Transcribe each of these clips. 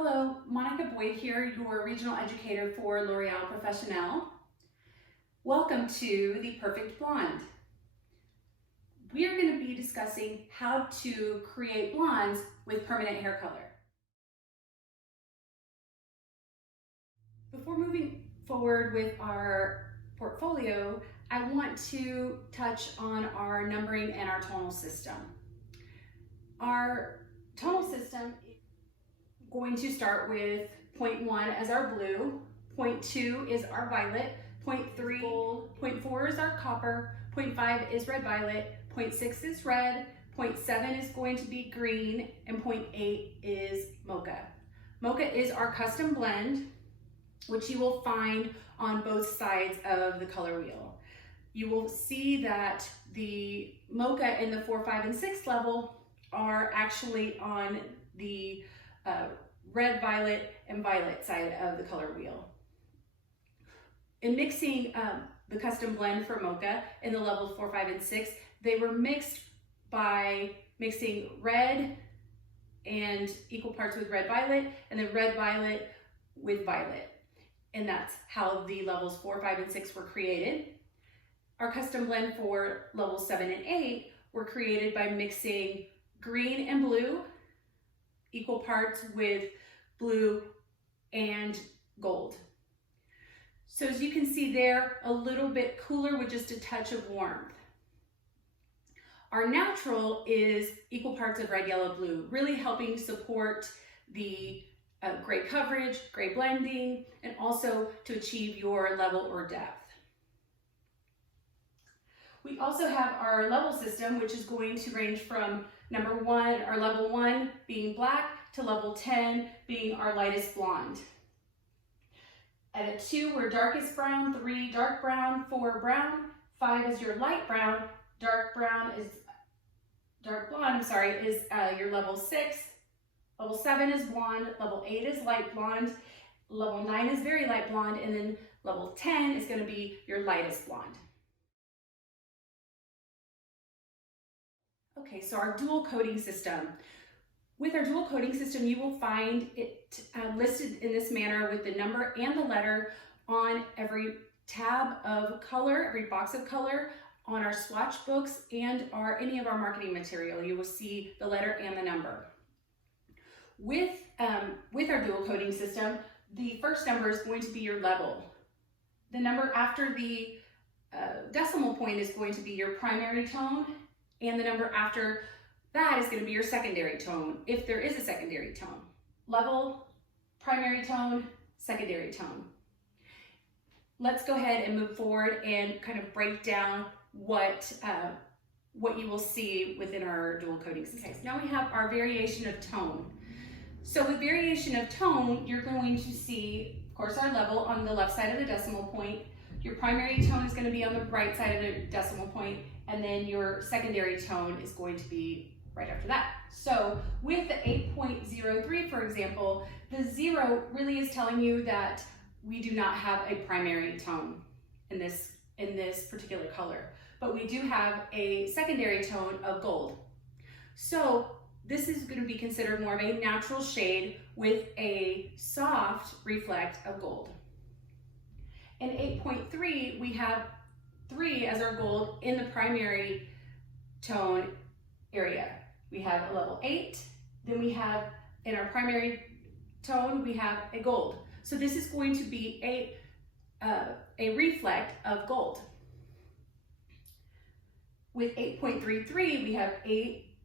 Hello, Monica Boyd here, your regional educator for L'Oréal Professionnel. Welcome to The Perfect Blonde. We are going to be discussing how to create blondes with permanent hair color. Before moving forward with our portfolio, I want to touch on our numbering and our tonal system. Our tonal system is going to start with 0.1 as our blue, 0.2 is our violet, 0.3 gold, 0.4 is our copper, 0.5 is red violet, 0.6 is red, 0.7 is going to be green, and 0.8 is mocha. Mocha is our custom blend, which you will find on both sides of the color wheel. You will see that the mocha in the 4, 5, and 6 level are actually on the red, violet, and violet side of the color wheel. In mixing the custom blend for mocha in the levels 4, 5, and 6, they were mixed by mixing red and equal parts with red violet, and then red violet with violet. And that's how the levels 4, 5, and 6 were created. Our custom blend for levels 7 and 8 were created by mixing green and blue, equal parts with blue and gold. So as you can see there, a little bit cooler with just a touch of warmth. Our natural is equal parts of red, yellow, blue, really helping support the gray coverage, gray blending, and also to achieve your level or depth. We also have our level system, which is going to range from number 1, or level 1 being black, to level 10 being our lightest blonde. At a 2, we're darkest brown, 3, dark brown, 4, brown, 5 is your light brown, dark blonde is your level 6, level 7 is blonde, level 8 is light blonde, level 9 is very light blonde, and then level 10 is going to be your lightest blonde. Okay, so our dual coating system. With our dual coating system, you will find it listed in this manner with the number and the letter on every tab of color, every box of color, on our swatch books and any of our marketing material. You will see the letter and the number. With our dual coating system, the first number is going to be your level. The number after the decimal point is going to be your primary tone, and the number after that is going to be your secondary tone, if there is a secondary tone. Level, primary tone, secondary tone. Let's go ahead and move forward and kind of break down what you will see within our dual coating system. Okay, so now we have our variation of tone. So with variation of tone, you're going to see, of course, our level on the left side of the decimal point. Your primary tone is going to be on the right side of the decimal point, and then your secondary tone is going to be right after that. So with the 8.03, for example, the 0 really is telling you that we do not have a primary tone in this particular color, but we do have a secondary tone of gold. So this is going to be considered more of a natural shade with a soft reflect of gold. In 8.3, we have 3 as our gold in the primary tone area. We have a level 8, then we have, in our primary tone, we have a gold. So this is going to be a reflect of gold. With 8.33, we have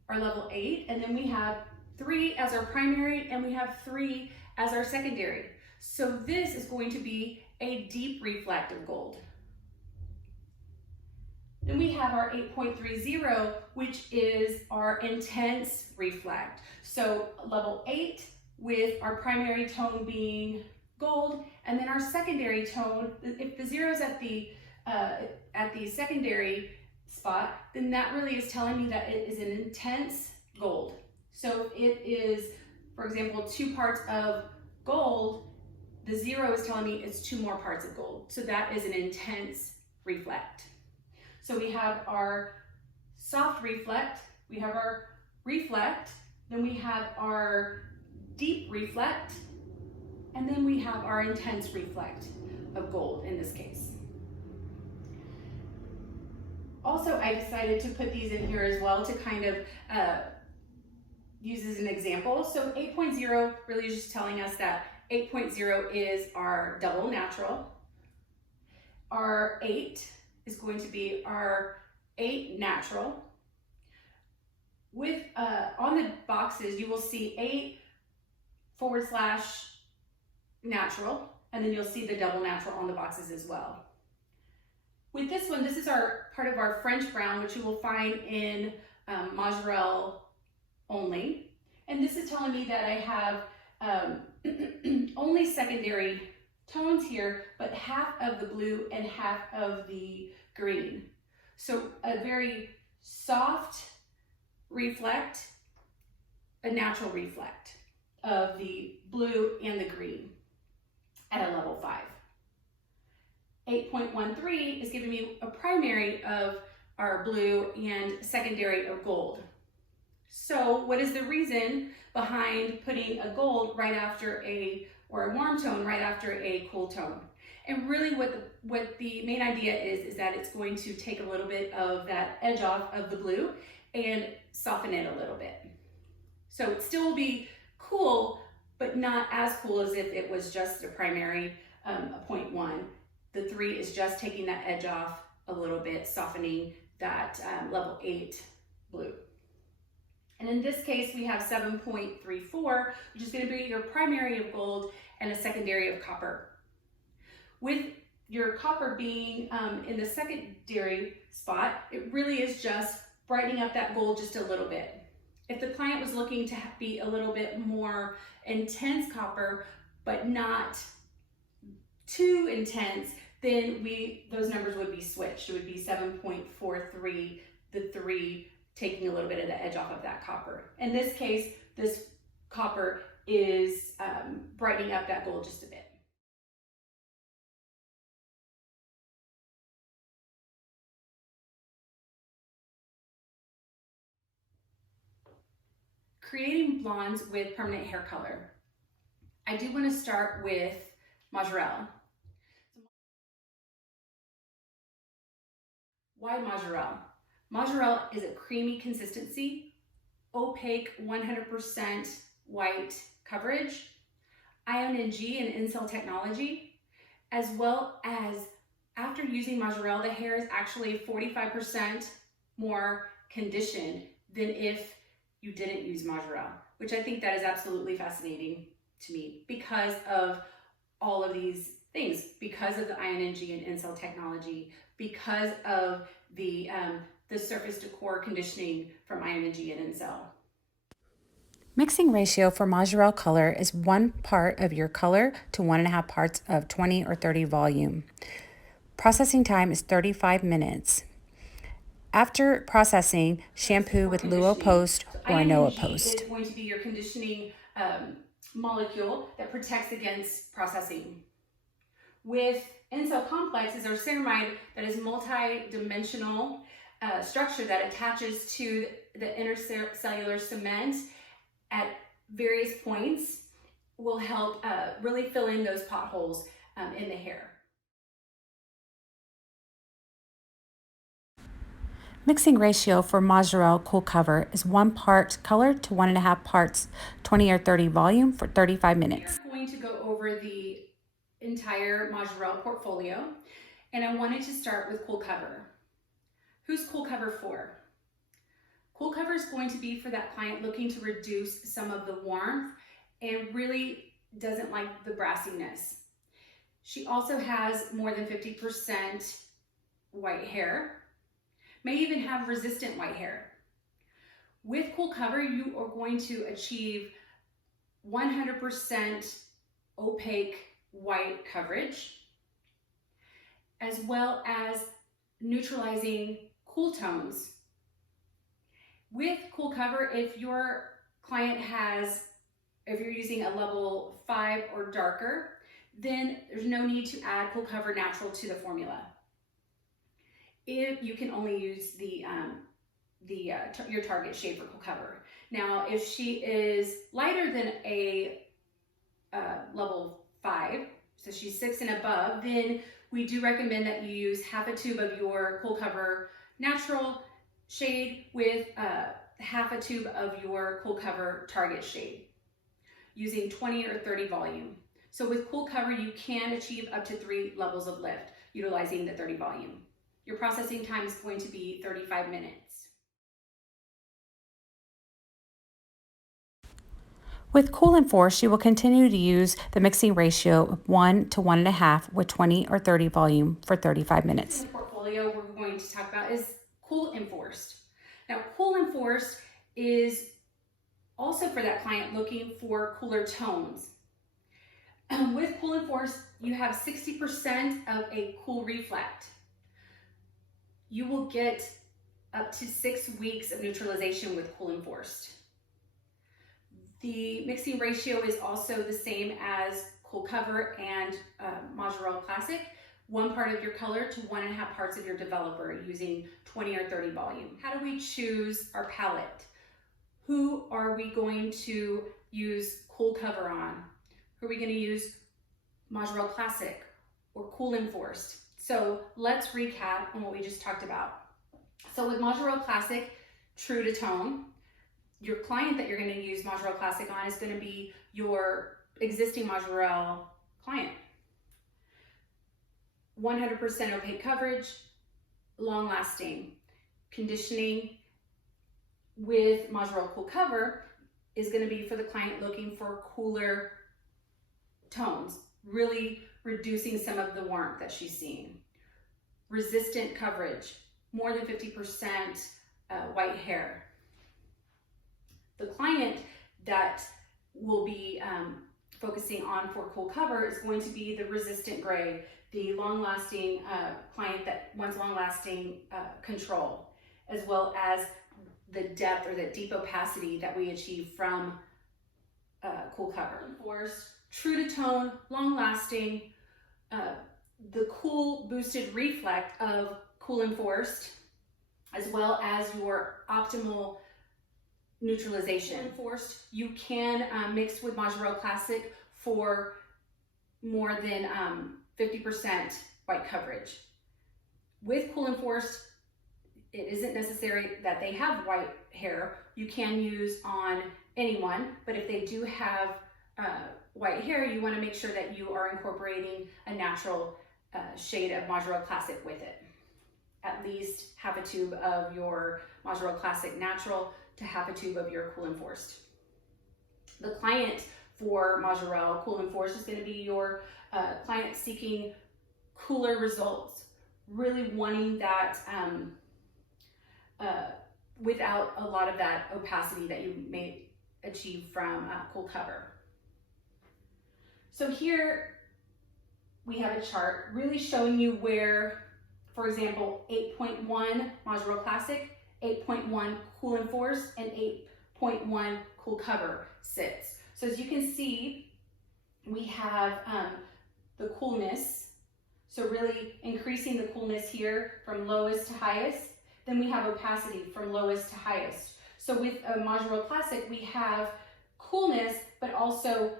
our level 8, and then we have 3 as our primary, and we have 3 as our secondary. So this is going to be a deep reflect of gold. Then we have our 8.30, which is our intense reflect. So level 8 with our primary tone being gold, and then our secondary tone, if the 0 is at the secondary spot, then that really is telling me that it is an intense gold. So if it is, for example, 2 parts of gold, the 0 is telling me it's 2 more parts of gold. So that is an intense reflect. So we have our soft reflect, we have our reflect, then we have our deep reflect, and then we have our intense reflect of gold in this case. Also, I decided to put these in here as well to kind of use as an example. So 8.0 really is just telling us that 8.0 is our double natural. Our 8 is going to be our 8 natural. With on the boxes, you will see 8/natural, and then you'll see the double natural on the boxes as well. With this one, this is our part of our French brown, which you will find in Majorelle only. And this is telling me that I have only secondary tones here, but half of the blue and half of the green. So a very soft reflect, a natural reflect of the blue and the green at a level 5. 8.13 is giving me a primary of our blue and secondary of gold. So what is the reason behind putting a gold right after or a warm tone right after a cool tone? And really what the main idea is that it's going to take a little bit of that edge off of the blue and soften it a little bit. So it still will be cool, but not as cool as if it was just a primary, a 0.1. The 3 is just taking that edge off a little bit, softening that level 8 blue. And in this case, we have 7.34, which is going to be your primary of gold and a secondary of copper. With your copper being in the secondary spot, it really is just brightening up that gold just a little bit. If the client was looking to be a little bit more intense copper, but not too intense, then those numbers would be switched. It would be 7.43, the 3 taking a little bit of the edge off of that copper. In this case, this copper is brightening up that gold just a bit. Creating blondes with permanent hair color. I do want to start with Majorelle. Why Majorelle? Majorelle is a creamy consistency, opaque 100% white coverage, ING and in-cell technology, as well as after using Majorelle, the hair is actually 45% more conditioned than if you didn't use Majorelle, which I think that is absolutely fascinating to me because of all of these things, because of the ING and in-cell technology, because of the surface to core conditioning from ING and in-cell. Mixing ratio for Majorelle color is 1 part of your color to 1.5 parts of 20 or 30 volume. Processing time is 35 minutes. After processing, shampoo with L'Oréal Post or Noah Post. Is going to be your conditioning molecule that protects against processing. With in-cell complex is our ceramide that is multi-dimensional structure that attaches to the intercellular cement at various points, will help really fill in those potholes in the hair. Mixing ratio for Majorelle Cool Cover is 1 part color to 1.5 parts 20 or 30 volume for 35 minutes. We're going to go over the entire Majorelle portfolio, and I wanted to start with Cool Cover. Who's Cool Cover for? Cool Cover is going to be for that client looking to reduce some of the warmth and really doesn't like the brassiness. She also has more than 50% white hair, may even have resistant white hair. With Cool Cover, you are going to achieve 100% opaque white coverage, as well as neutralizing cool tones. With Cool Cover, if your client if you're using a level 5 or darker, then there's no need to add Cool Cover Natural to the formula. If you can only use the your target shade for Cool Cover. Now, if she is lighter than a level 5, so she's 6 and above, then we do recommend that you use half a tube of your Cool Cover natural shade with half a tube of your Cool Cover target shade, using 20 or 30 volume. So with Cool Cover, you can achieve up to 3 levels of lift utilizing the 30 volume. Your processing time is going to be 35 minutes. With Cool and Force, you will continue to use the mixing ratio of 1 to 1.5 with 20 or 30 volume for 35 minutes. The portfolio we're going to talk about is Cool and Forced. Now, Cool and Forced is also for that client looking for cooler tones. With Cool and Forced, you have 60% of a cool reflect. You will get up to 6 weeks of neutralization with Cool and Forced. The mixing ratio is also the same as Cool Cover and Majorelle Classic. 1 part of your color to 1.5 parts of your developer, using 20 or 30 volume. How do we choose our palette? Who are we going to use Cool Cover on? Who are we going to use Majorelle Classic or Cool and Forced? So let's recap on what we just talked about. So with Majorelle Classic, true to tone, your client that you're going to use Majorelle Classic on is going to be your existing Majorelle client. 100% opaque coverage, long lasting. Conditioning with Majorelle Cool Cover is going to be for the client looking for cooler tones, really reducing some of the warmth that she's seeing. Resistant coverage, more than 50% white hair. The client that will be focusing on for Cool Cover is going to be the resistant gray, the long-lasting client that wants long-lasting control, as well as the depth or the deep opacity that we achieve from Cool Cover. Forced, true to tone, long-lasting, the cool boosted reflect of Cool and Forced, as well as your optimal neutralization. Cool and Forced, you can mix with Majorelle Classic for more than 50% white coverage. With Cool and Forced, it isn't necessary that they have white hair. You can use on anyone, but if they do have white hair, you want to make sure that you are incorporating a natural shade of Majorelle Classic with it. At least half a tube of your Majorelle Classic Natural to half a tube of your Cool and Forced. The client for Majorelle Cool and Forced is going to be your client seeking cooler results, really wanting that without a lot of that opacity that you may achieve from Cool Cover. So here we have a chart really showing you where, for example, 8.1 Majorelle Classic, 8.1 Cool and Forced, and 8.1 Cool Cover sits. So as you can see, we have the coolness, so really increasing the coolness here from lowest to highest. Then we have opacity from lowest to highest. So with a Majorelle Classic, we have coolness, but also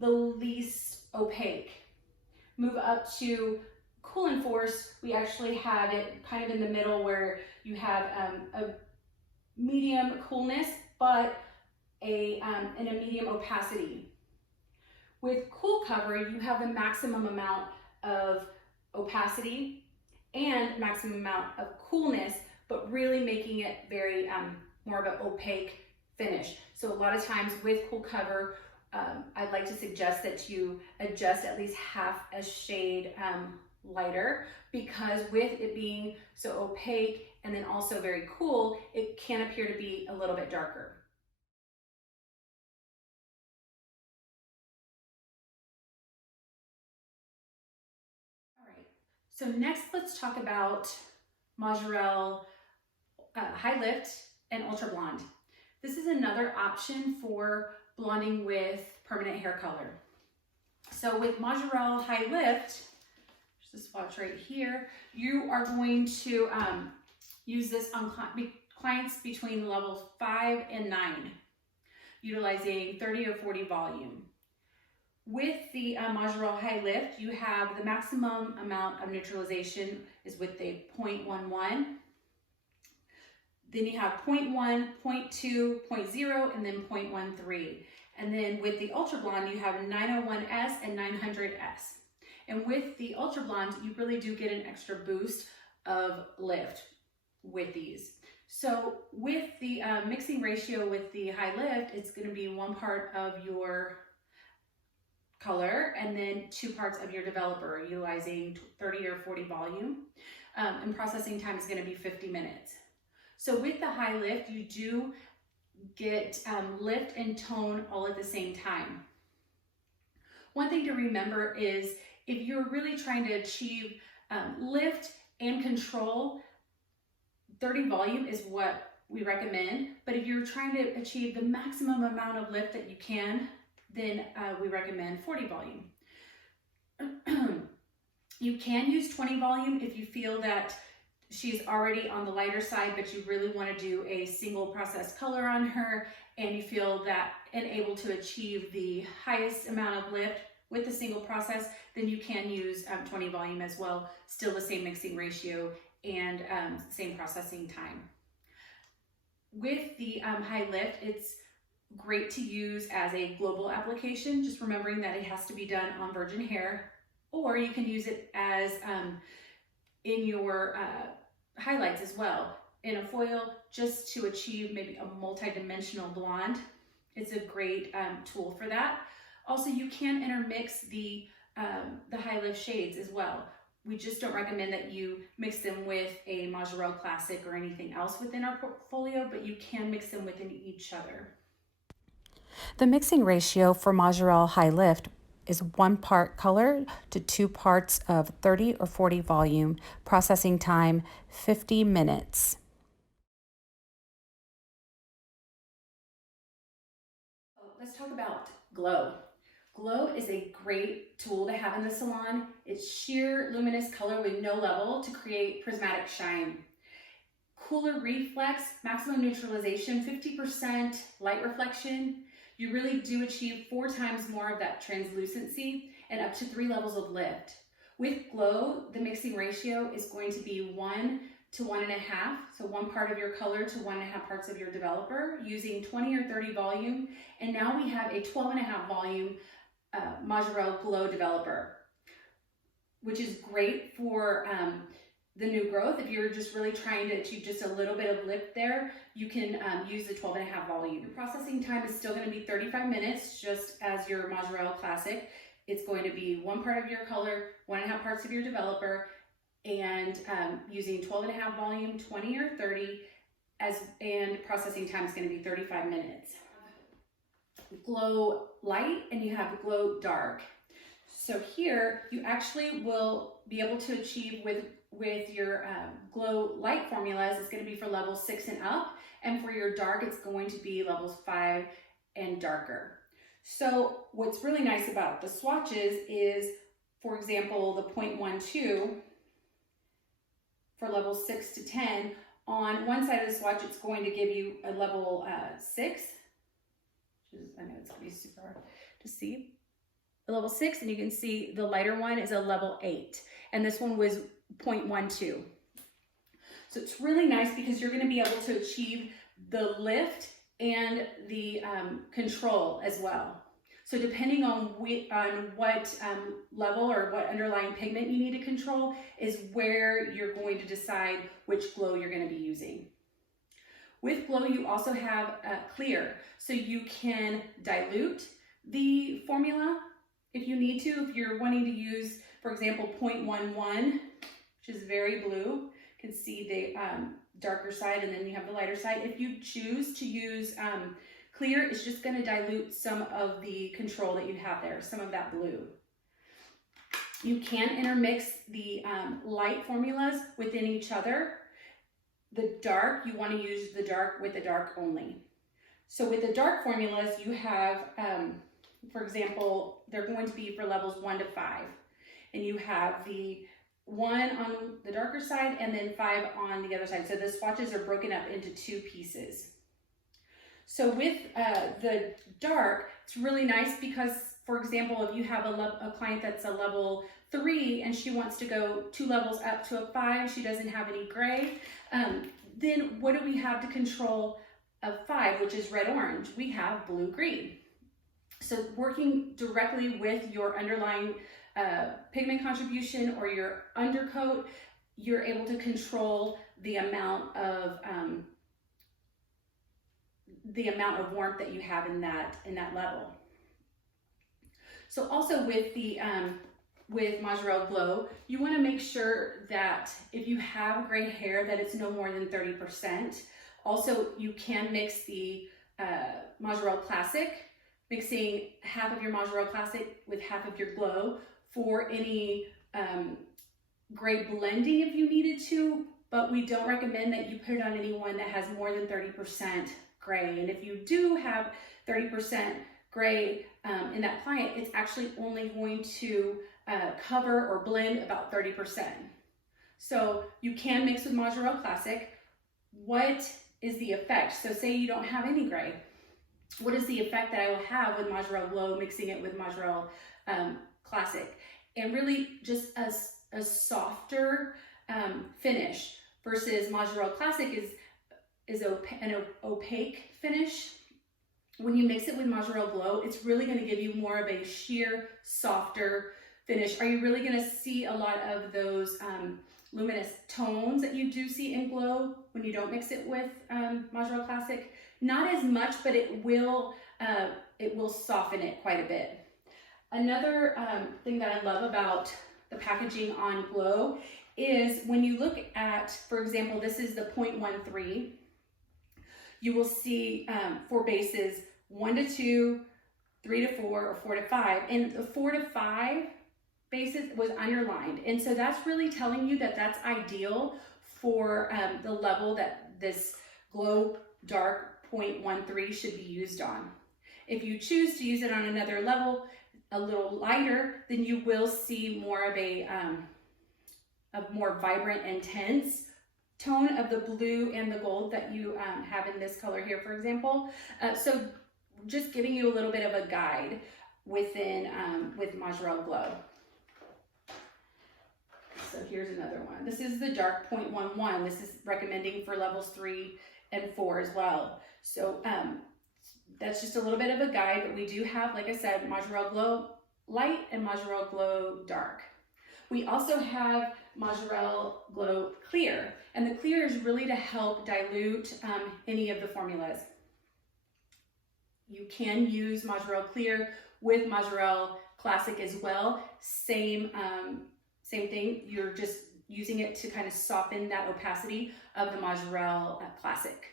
the least opaque. Move up to Cool and Forced, we actually have it kind of in the middle where you have a medium coolness, but in a medium opacity. With Cool Cover, you have the maximum amount of opacity and maximum amount of coolness, but really making it very more of an opaque finish. So a lot of times with Cool Cover, I'd like to suggest that you adjust at least half a shade lighter, because with it being so opaque and then also very cool, it can appear to be a little bit darker. All right, so next let's talk about Majorelle High Lift and Ultra Blonde. This is another option for blonding with permanent hair color. So with Majorelle High Lift, there's the swatch right here, you are going to use this on clients between levels 5 and 9, utilizing 30 or 40 volume. With the Majorel High Lift, you have the maximum amount of neutralization is with the 0.11. Then you have 0.1, 0.2, 0.0, and then 0.13. And then with the Ultra Blonde, you have 901S and 900S. And with the Ultra Blonde, you really do get an extra boost of lift with these. So with the mixing ratio with the High Lift, it's going to be 1 part of your color and then 2 parts of your developer, utilizing 30 or 40 volume. And processing time is going to be 50 minutes. So with the High Lift, you do get lift and tone all at the same time. One thing to remember is if you're really trying to achieve lift and control, 30 volume is what we recommend. But if you're trying to achieve the maximum amount of lift that you can, then we recommend 40 volume. You can use 20 volume if you feel that she's already on the lighter side, but you really want to do a single process color on her and you feel that and able to achieve the highest amount of lift with the single process, then you can use 20 volume as well. Still the same mixing ratio and same processing time. With the High Lift, it's great to use as a global application, just remembering that it has to be done on virgin hair, or you can use it as in your highlights as well, in a foil, just to achieve maybe a multi-dimensional blonde. It's a great tool for that. Also, you can intermix the High Lift shades as well. We just don't recommend that you mix them with a Majorel Classic or anything else within our portfolio, but you can mix them within each other. The mixing ratio for Majorel High Lift is 1 part color to 2 parts of 30 or 40 volume, processing time 50 minutes. Let's talk about glow. Glow is a great tool to have in the salon. It's sheer luminous color with no level to create prismatic shine. Cooler reflex, maximum neutralization, 50% light reflection. You really do achieve 4 times more of that translucency and up to 3 levels of lift. With glow, the mixing ratio is going to be 1 to 1.5, so 1 part of your color to 1.5 parts of your developer, using 20 or 30 volume. And now we have a 12.5 volume Majorel Glow developer, which is great for the new growth. If you're just really trying to achieve just a little bit of lift there, you can use the 12.5 volume. The processing time is still going to be 35 minutes, just as your Majorel Classic. It's going to be 1 part of your color, 1.5 parts of your developer, and using 12.5 volume, 20 or 30, and processing time is going to be 35 minutes. Glow light and you have glow dark. So here you actually will be able to achieve with your glow light formulas, it's going to be for levels 6 and up, and for your dark it's going to be levels 5 and darker. So what's really nice about the swatches is, for example, the 0.12 for levels 6 to 10, on one side of the swatch it's going to give you a level 6, which is, I know it's going to be super hard to see, a level 6, and you can see the lighter one is a level 8, and this one was 0.12. So it's really nice because you're going to be able to achieve the lift and the control as well. So depending on what level or what underlying pigment you need to control is where you're going to decide which glow you're going to be using. With glow, you also have clear, so you can dilute the formula if you need to. If you're wanting to use, for example, 0.11, which is very blue, you can see the darker side, and then you have the lighter side. If you choose to use clear, it's just going to dilute some of the control that you have there, some of that blue. You can intermix the light formulas within each other. The dark, you want to use the dark with the dark only. So with the dark formulas, you have, for example, they're going to be for levels 1 to 5. And you have the 1 on the darker side and then 5 on the other side. So the swatches are broken up into 2 pieces. So with the dark, it's really nice because, for example, if you have a client that's a level 3 and she wants to go 2 levels up to a 5, she doesn't have any gray, then what do we have to control a 5, which is red-orange? We have blue-green. So working directly with your underlying pigment contribution or your undercoat, you're able to control the amount of warmth that you have in that level. So also with the with Majorelle Glow, you want to make sure that if you have gray hair, that it's no more than 30%. Also, you can mix the Majorelle Classic, mixing half of your Majorelle Classic with half of your Glow for any gray blending if you needed to, but we don't recommend that you put it on anyone that has more than 30% gray. And if you do have 30% gray in that client, it's actually only going to cover or blend about 30%. So you can mix with Majorelle Classic. What is the effect? So say you don't have any gray. What is the effect that I will have with Majorelle Glow mixing it with Majorelle Classic? And really just a softer finish versus Majorelle Classic is an opaque finish. When you mix it with Majorelle Glow, it's really going to give you more of a sheer, softer finish. Are you really going to see a lot of those luminous tones that you do see in Glow when you don't mix it with Majorelle Classic? Not as much, but it will soften it quite a bit. Another thing that I love about the packaging on Glow is when you look at, for example, this is the 0.13, you will see for bases 1 to 2, 3 to 4, or 4 to 5. And the 4 to 5 bases was underlined. And so that's really telling you that that's ideal for the level that this Glow Dark 0.13 should be used on. If you choose to use it on another level, a little lighter, then you will see more of a more vibrant, intense tone of the blue and the gold that you have in this color here, for example. So just giving you a little bit of a guide within with Majorelle Glow. So here's another one. This is the dark 0.11. This is recommending for levels 3 and 4 as well. So that's just a little bit of a guide, but we do have, like I said, Majorelle Glow Light and Majorelle Glow Dark. We also have Majorelle Glow Clear, and the clear is really to help dilute any of the formulas. You can use Majorelle Clear with Majorelle Classic as well. Same thing, you're just using it to kind of soften that opacity of the Majorelle Classic.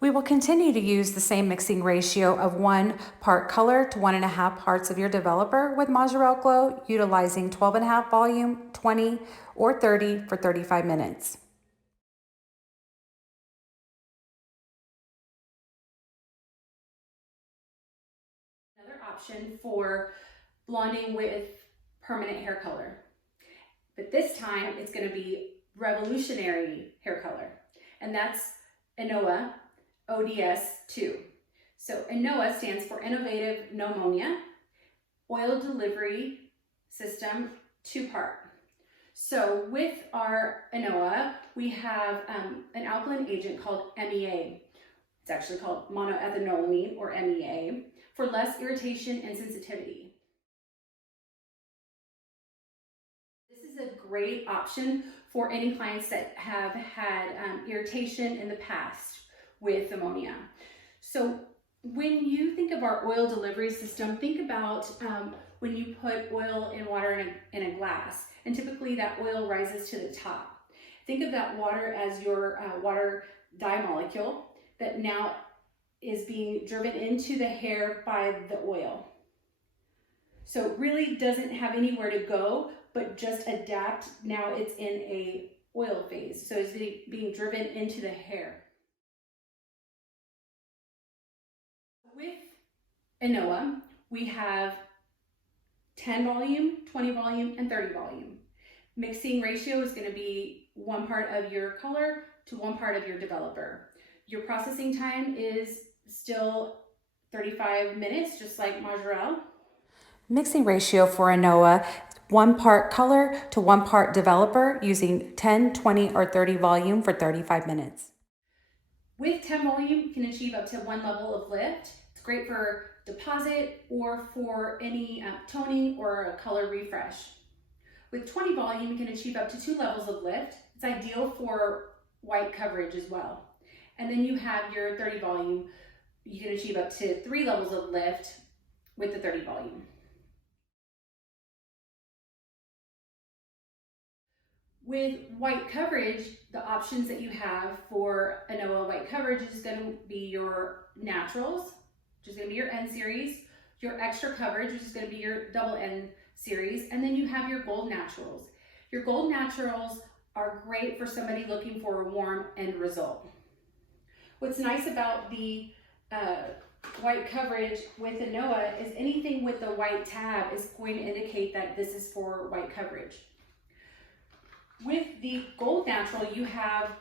We will continue to use the same mixing ratio of 1 part color to 1.5 parts of your developer with Majorelle Glow, utilizing 12.5 volume, 20 or 30 for 35 minutes. Another option for blonding with permanent hair color. But this time it's going to be revolutionary hair color, and that's Enoa ODS 2. So Enoa stands for Innovative Pneumonia Oil Delivery System 2-part. So with our Enoa, we have an alkaline agent called MEA. It's actually called monoethanolamine, or MEA, for less irritation and sensitivity. This is a great option for any clients that have had irritation in the past with ammonia. So when you think of our oil delivery system, think about when you put oil and water in a glass, and typically that oil rises to the top. Think of that water as your water dye molecule that now is being driven into the hair by the oil. So it really doesn't have anywhere to go, but just adapt. Now it's in a oil phase, so it's being driven into the hair. With Enoa, we have 10 volume, 20 volume, and 30 volume. Mixing ratio is going to be 1 part of your color to 1 part of your developer. Your processing time is still 35 minutes, just like Majorelle. Mixing ratio for ANOA, 1 part color to 1 part developer using 10, 20, or 30 volume for 35 minutes. With 10 volume, you can achieve up to 1 level of lift. It's great for deposit or for any toning or a color refresh. With 20 volume, you can achieve up to 2 levels of lift. It's ideal for white coverage as well. And then you have your 30 volume. You can achieve up to 3 levels of lift with the 30 volume. With white coverage, the options that you have for ANOA white coverage is going to be your naturals, which is going to be your N series, your extra coverage, which is going to be your double N series, and then you have your gold naturals. Your gold naturals are great for somebody looking for a warm end result. What's nice about the white coverage with ANOA is anything with the white tab is going to indicate that this is for white coverage. With the gold natural, you have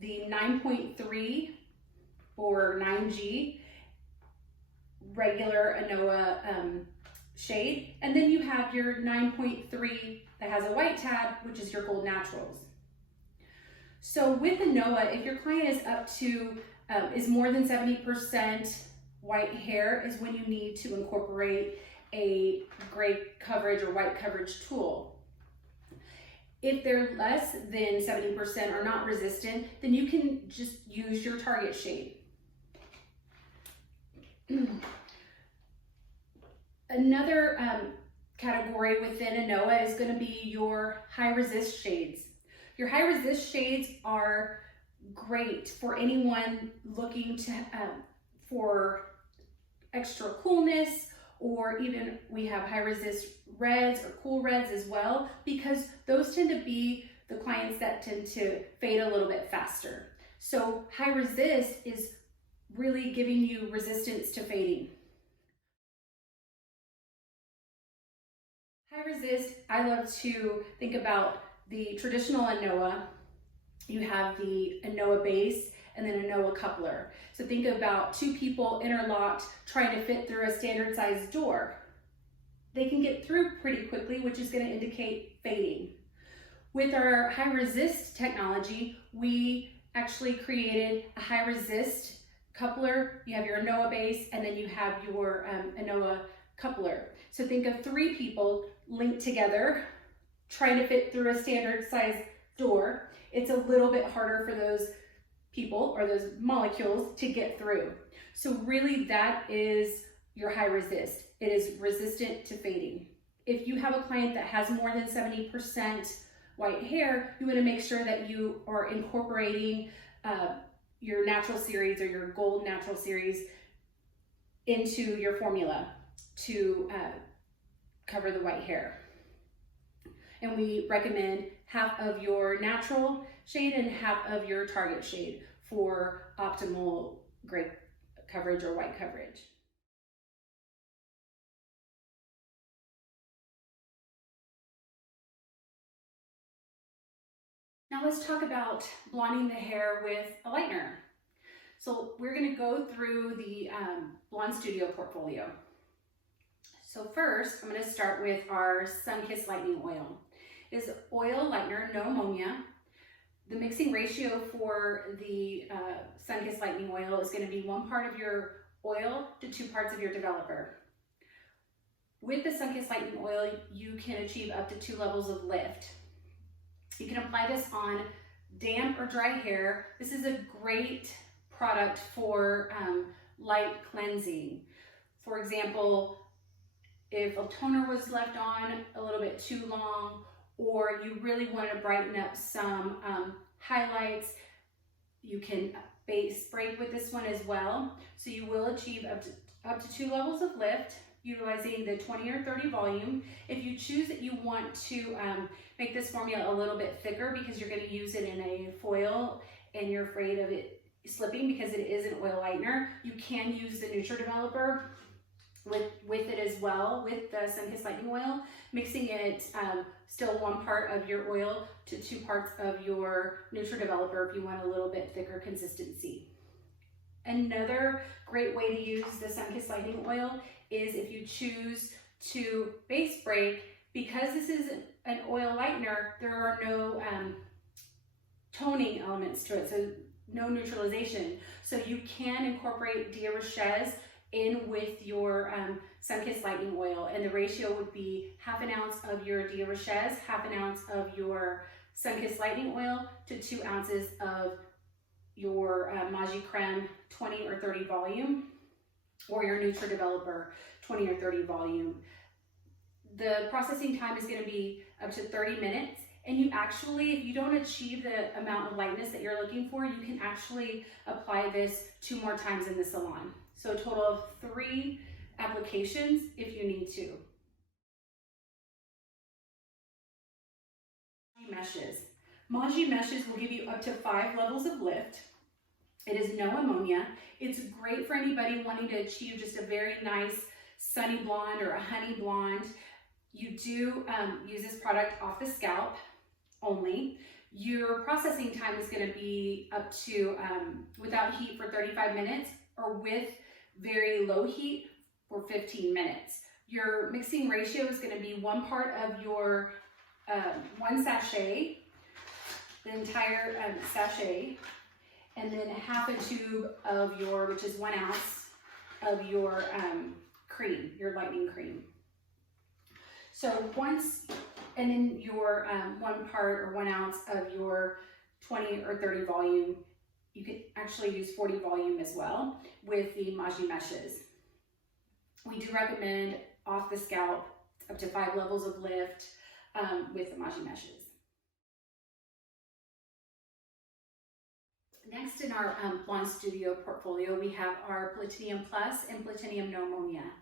the 9.3 or 9G regular ANOA shade, and then you have your 9.3 that has a white tab, which is your gold naturals. So with ANOA, if your client is up to is more than 70% white hair, is when you need to incorporate a gray coverage or white coverage tool. If they're less than 70% or not resistant, then you can just use your target shade. Another category within ANOA is going to be your high resist shades. Your high resist shades are great for anyone looking to for extra coolness, or even we have high resist reds or cool reds as well, because those tend to be the clients that tend to fade a little bit faster. So high resist is really giving you resistance to fading. High resist, I love to think about the traditional ANOA. You have the ANOA base and then ANOA coupler. So think about 2 people interlocked trying to fit through a standard size door. They can get through pretty quickly, which is going to indicate fading. With our high resist technology, we actually created a high resist coupler. You have your ANOA base, and then you have your ANOA coupler. So think of 3 people linked together trying to fit through a standard size door. It's a little bit harder for those people or those molecules to get through. So really that is your high resist. It is resistant to fading. If you have a client that has more than 70% white hair, you want to make sure that you are incorporating your natural series or your gold natural series into your formula to cover the white hair. And we recommend half of your natural shade and half of your target shade for optimal gray coverage or white coverage. Now let's talk about blonding the hair with a lightener. So we're going to go through the Blonde Studio portfolio. So first, I'm going to start with our Sun-Kissed Lightening Oil. It is oil lightener, no ammonia. The mixing ratio for the Sun-Kissed Lightening Oil is going to be 1 part of your oil to 2 parts of your developer. With the Sun-Kissed Lightening Oil, you can achieve up to 2 levels of lift. You can apply this on damp or dry hair. This is a great product for light cleansing. For example, if a toner was left on a little bit too long, or you really want to brighten up some highlights, you can spray with this one as well. So you will achieve up to 2 levels of lift utilizing the 20 or 30 volume. If you choose that you want to make this formula a little bit thicker because you're going to use it in a foil and you're afraid of it slipping because it is an oil lightener, you can use the Neutral Developer. with it as well, with the Sun-Kissed Lightning Oil, mixing it still 1 part of your oil to 2 parts of your Nutra-Developer if you want a little bit thicker consistency. Another great way to use the Sun-Kissed Lightning Oil is if you choose to base break. Because this is an oil lightener, there are no toning elements to it, so no neutralization. So you can incorporate Dia Richez in with your Sun-Kissed Lightning Oil, and the ratio would be 1/2 ounce of your Dia Richez, 1/2 ounce of your Sun-Kissed Lightning Oil to 2 ounces of your Magi Creme 20 or 30 volume, or your Nutra-Developer 20 or 30 volume. The processing time is going to be up to 30 minutes. And you actually, if you don't achieve the amount of lightness that you're looking for, you can actually apply this 2 more times in the salon. So a total of 3 applications if you need to. Meshes. Magi Meshes will give you up to 5 levels of lift. It is no ammonia. It's great for anybody wanting to achieve just a very nice sunny blonde or a honey blonde. You do use this product off the scalp only. Your processing time is going to be up to without heat for 35 minutes or with very low heat for 15 minutes. Your mixing ratio is going to be 1 part of your 1 sachet, the entire sachet, and then 1/2 tube of your, which is 1 ounce of your cream, your lightening cream. So and then your 1 part or 1 ounce of your 20 or 30 volume. You could actually use 40 volume as well with the Magi Meshes. We do recommend off the scalp up to 5 levels of lift with the Magi Meshes. Next in our Blonde Studio portfolio, we have our Platinum Plus and Platinum No Ammonia.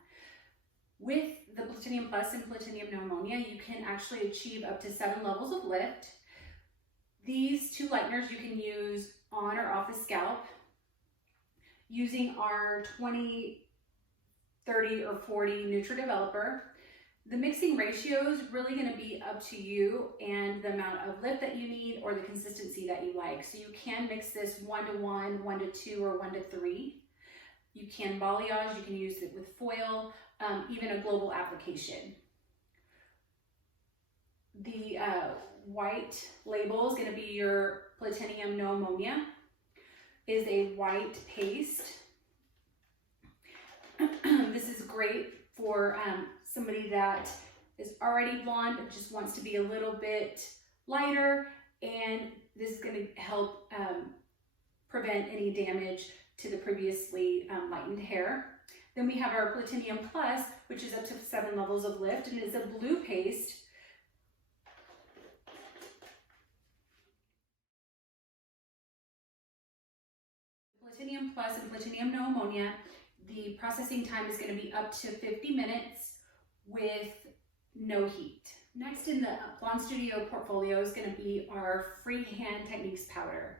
With the Platinum Plus and Platinum No Ammonia, you can actually achieve up to 7 levels of lift. These 2 lighteners you can use on or off the scalp using our 20, 30, or 40 Nutra-Developer. The mixing ratio is really going to be up to you and the amount of lift that you need or the consistency that you like. So you can mix this 1-to-1, 1-to-2, or 1-to-3. You can balayage, you can use it with foil, even a global application. The white label is going to be your Platinum No Ammonia. It is a white paste. This is great for somebody that is already blonde but just wants to be a little bit lighter, and this is going to help prevent any damage to the previously lightened hair. Then we have our Platinum Plus, which is up to 7 levels of lift, and it's a blue paste. Platinum Plus and Platinum No Ammonia, the processing time is going to be up to 50 minutes with no heat. Next in the Blonde Studio portfolio is going to be our Freehand Techniques powder.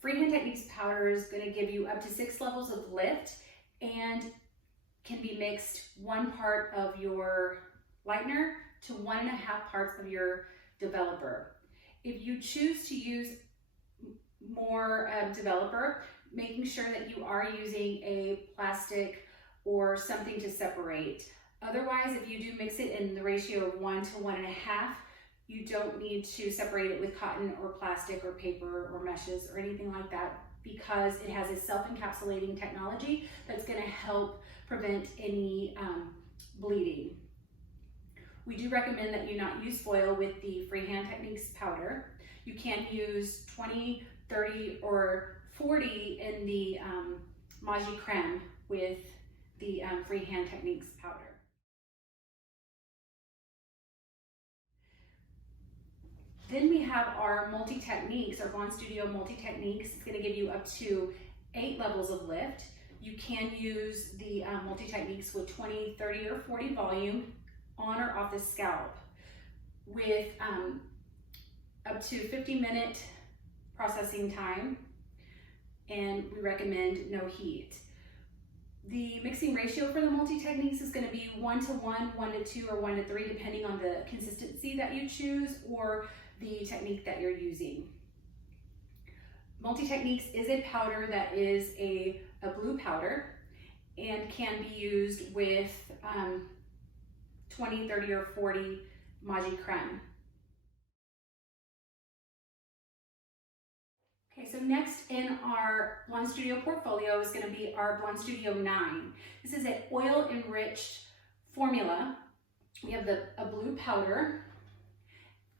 Freehand Techniques powder is going to give you up to 6 levels of lift and can be mixed 1 part of your lightener to 1.5 parts of your developer. If you choose to use more developer, making sure that you are using a plastic or something to separate. Otherwise, if you do mix it in the ratio of 1 to 1.5, you don't need to separate it with cotton or plastic or paper or meshes or anything like that, because it has a self-encapsulating technology that's going to help prevent any bleeding. We do recommend that you not use foil with the Freehand Techniques powder. You can use 20, 30, or 40 in the Magi Creme with the Freehand Techniques powder. Then we have our multi-techniques, our Blonde Studio multi-techniques. It's going to give you up to 8 levels of lift. You can use the multi-techniques with 20, 30, or 40 volume on or off the scalp with up to 50-minute processing time, and we recommend no heat. The mixing ratio for the multi-techniques is going to be 1:1, 1:2, or 1:3, depending on the consistency that you choose or the technique that you're using. Multi-techniques is a powder that is a blue powder and can be used with 20, 30, or 40 Maji creme. Okay, so next in our Blonde Studio portfolio is going to be our Blonde Studio 9. This is an oil-enriched formula. We have a blue powder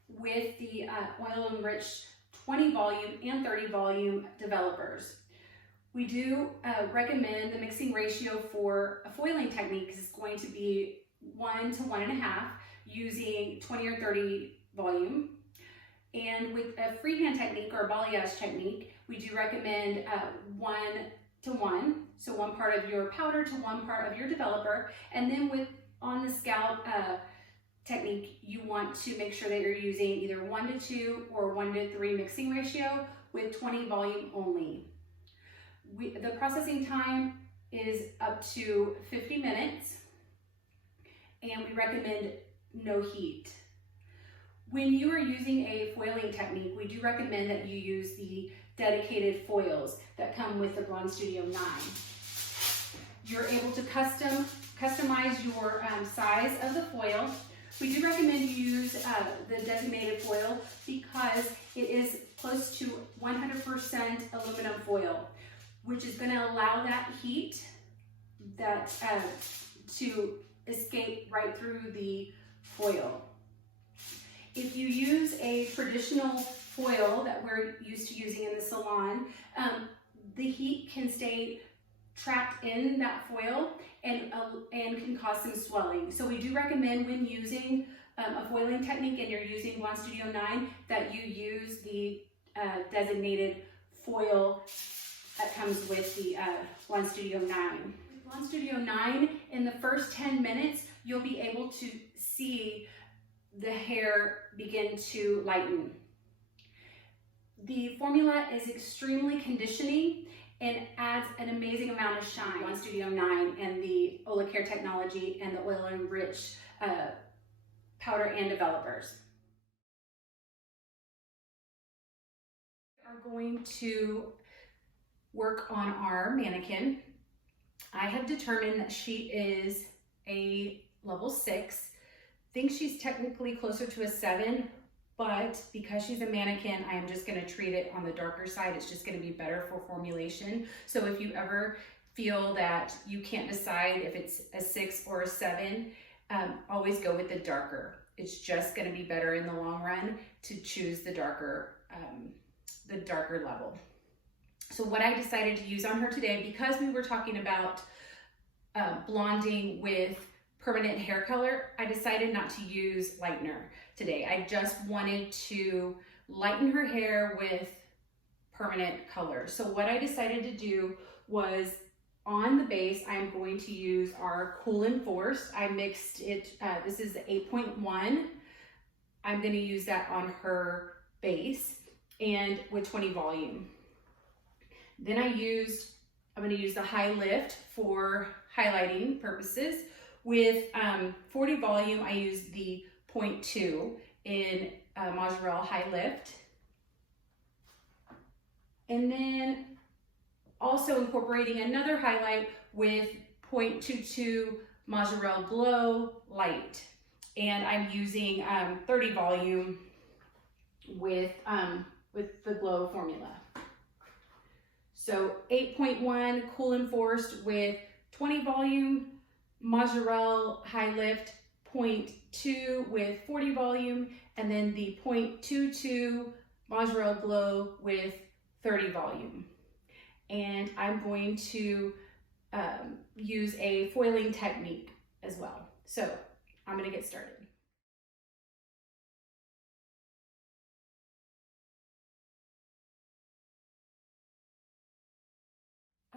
with the oil-enriched 20 volume and 30 volume developers. We do recommend the mixing ratio for a foiling technique is going to be 1 to 1.5 using 20 or 30 volume. And with a freehand technique or a balayage technique, we do recommend 1:1, so 1 part of your powder to 1 part of your developer. And then on the scalp technique, you want to make sure that you're using either 1:2 or 1:3 mixing ratio with 20 volume only. The processing time is up to 50 minutes, and we recommend no heat. When you are using a foiling technique, we do recommend that you use the dedicated foils that come with the Blonde Studio 9. You're able to customize your size of the foil. We do recommend you use the designated foil because it is close to 100% aluminum foil, which is going to allow that heat to escape right through the foil. If you use a traditional foil that we're used to using in the salon, the heat can stay trapped in that foil and can cause some swelling. So we do recommend when using a foiling technique and you're using Blonde Studio 9 that you use the designated foil that comes with the Blonde Studio 9. With Blonde Studio 9, in the first 10 minutes, you'll be able to see the hair begin to lighten. The formula is extremely conditioning and adds an amazing amount of shine. Blonde Studio 9 and the Olicare technology and the oil-enriched powder and developers. We are going to work on our mannequin. I have determined that she is a level 6. Think she's technically closer to a 7, but because she's a mannequin, I am just going to treat it on the darker side. It's just going to be better for formulation. So if you ever feel that you can't decide if it's a 6 or a 7, always go with the darker. It's just going to be better in the long run to choose the darker level. So what I decided to use on her today, because we were talking about blonding with permanent hair color, I decided not to use lightener today. I just wanted to lighten her hair with permanent color. So what I decided to do was, on the base, I'm going to use our Cool and Force. I mixed it, this is 8.1. I'm gonna use that on her base and with 20 volume. Then I'm gonna use the High Lift for highlighting purposes. With 40 volume, I use the 0.2 in Mozzarella High Lift. And then also incorporating another highlight with 0.22 Mozzarella Glow Light. And I'm using 30 volume with the Glow formula. So 8.1 Cool and Forced with 20 volume, Mozzarella High Lift 0.2 with 40 volume, and then the 0.22 Mozzarella Glow with 30 volume. And I'm going to use a foiling technique as well. So I'm going to get started.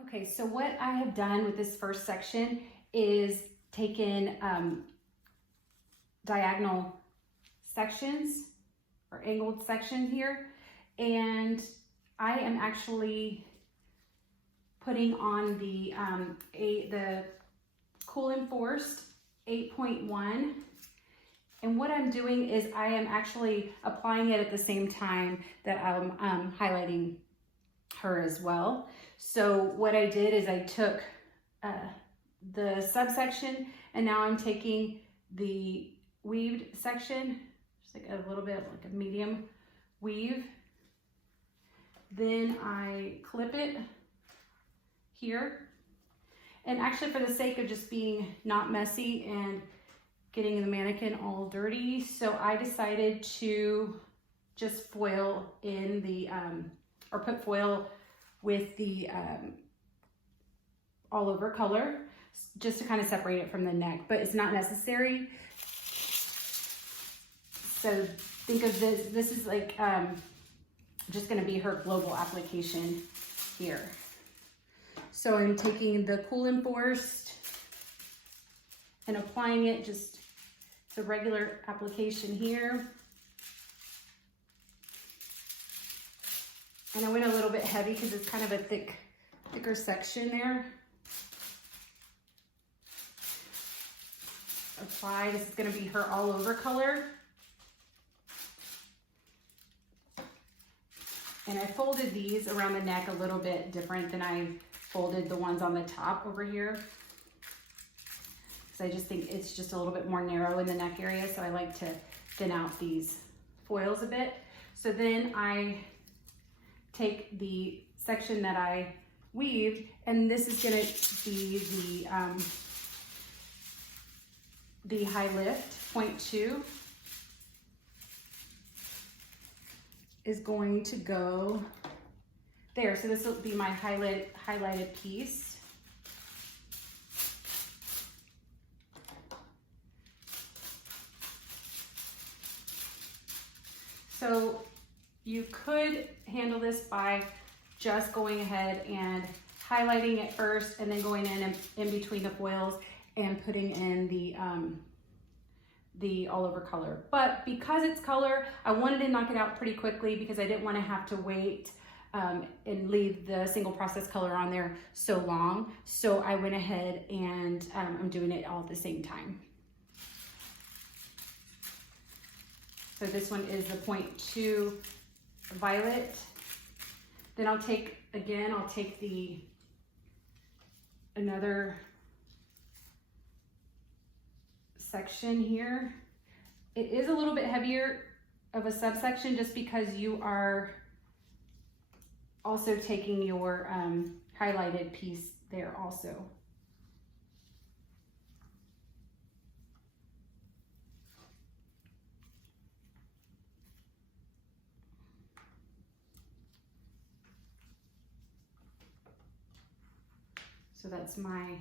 Okay, so what I have done with this first section is taken diagonal sections or angled section here, and I am actually putting on the Cool and Forced 8.1. And what I'm doing is I am actually applying it at the same time that I'm highlighting her as well. So what I did is I took the subsection, and now I'm taking the weaved section, just like a little bit like a medium weave. Then I clip it here. And actually, for the sake of just being not messy and getting the mannequin all dirty, so I decided to just foil in the, or put foil with the all over color, just to kind of separate it from the neck, but it's not necessary. So think of this is like just gonna be her global application here. So I'm taking the Cool and Forced and applying it, just it's a regular application here. And I went a little bit heavy because it's kind of a thicker section there. Apply, this is gonna be her all over color. And I folded these around the neck a little bit different than I folded the ones on the top over here. Because I just think it's just a little bit more narrow in the neck area, so I like to thin out these foils a bit. So then I take the section that I weaved, and this is gonna be the high lift, 0.2 is going to go there. So this will be my highlighted piece. So you could handle this by just going ahead and highlighting it first and then going in between the foils and putting in the all over color. But because it's color, I wanted to knock it out pretty quickly because I didn't want to have to wait and leave the single process color on there so long. So I went ahead and I'm doing it all at the same time. So this one is the 0.2 violet. Then I'll take another section here. It is a little bit heavier of a subsection just because you are also taking your highlighted piece there also. So that's my,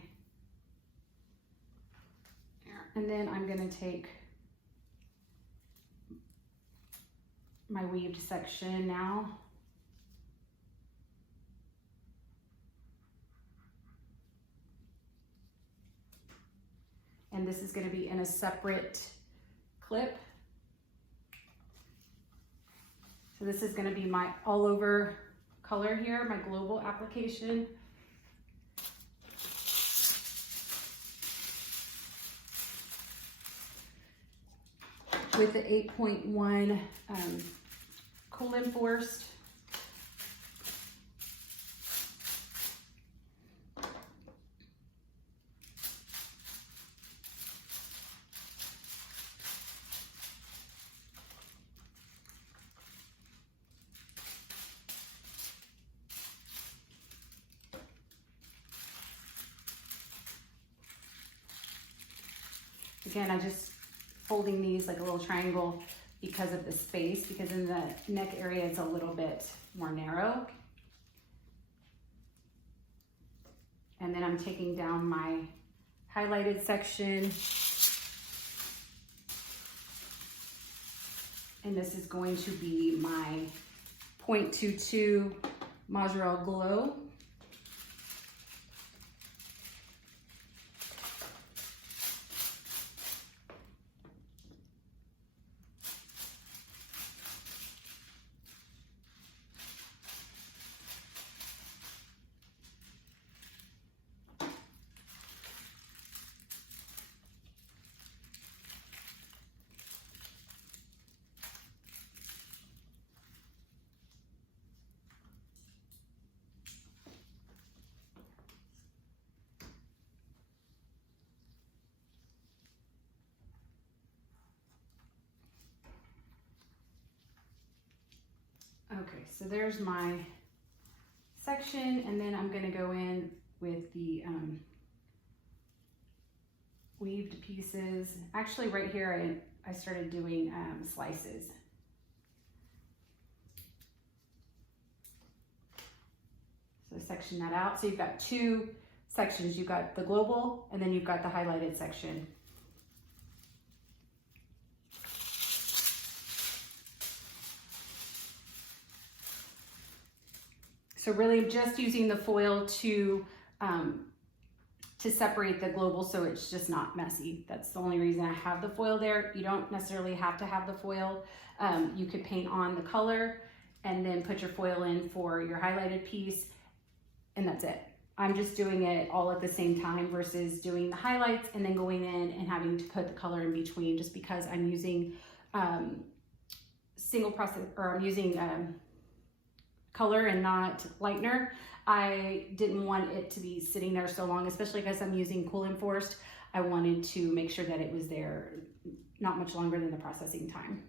and then I'm gonna take my weaved section now. And this is gonna be in a separate clip. So this is gonna be my all over color here, my global application. With the 8.1 Cool and Forced. Again, I just folding these like a little triangle because of the space, because in the neck area it's a little bit more narrow. And then I'm taking down my highlighted section. And this is going to be my 0.22 Mozzarella Glow. so there's my section, and then I'm gonna go in with the weaved pieces. Actually right here I started doing slices. So section that out. So you've got two sections. You've got the global and then you've got the highlighted section. So really just using the foil to separate the global so it's just not messy. That's the only reason I have the foil there. You don't necessarily have to have the foil. You could paint on the color and then put your foil in for your highlighted piece, and that's it. I'm just doing it all at the same time versus doing the highlights and then going in and having to put the color in between, just because I'm using single process, or I'm using color and not lightener. I didn't want it to be sitting there so long, especially because I'm using cool enforced. I wanted to make sure that it was there not much longer than the processing time.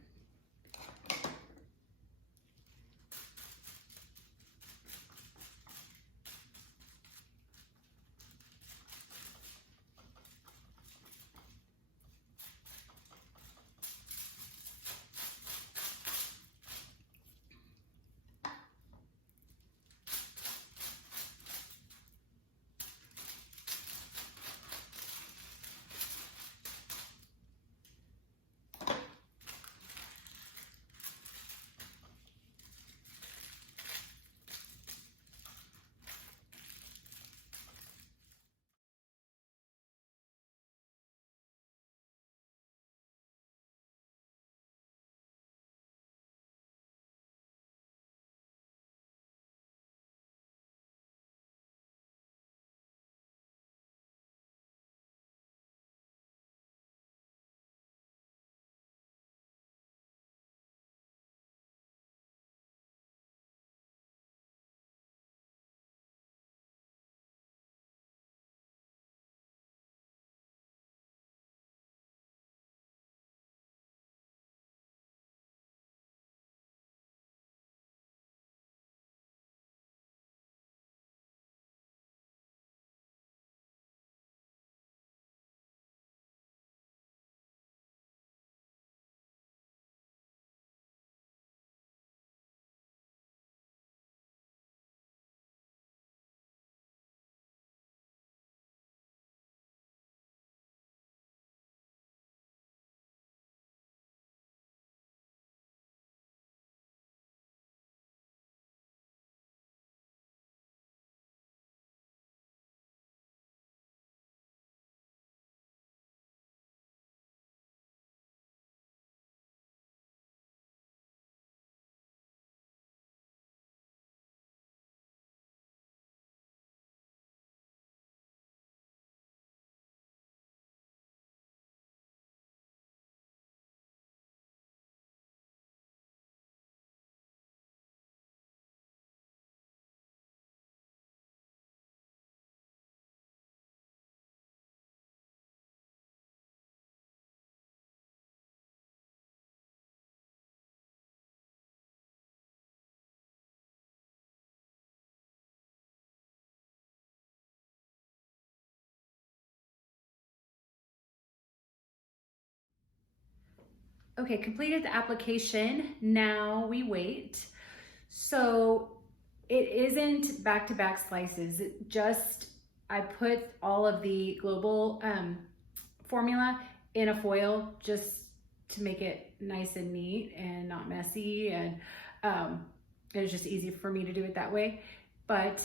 Okay, completed the application. Now we wait. So it isn't back-to-back slices. It just, I put all of the global formula in a foil just to make it nice and neat and not messy. And it was just easy for me to do it that way. But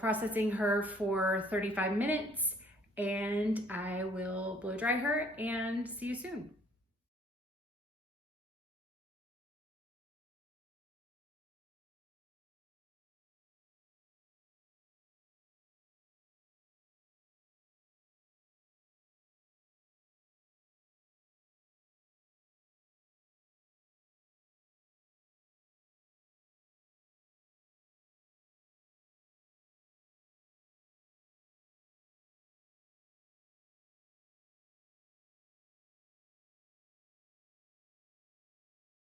processing her for 35 minutes, and I will blow dry her and see you soon.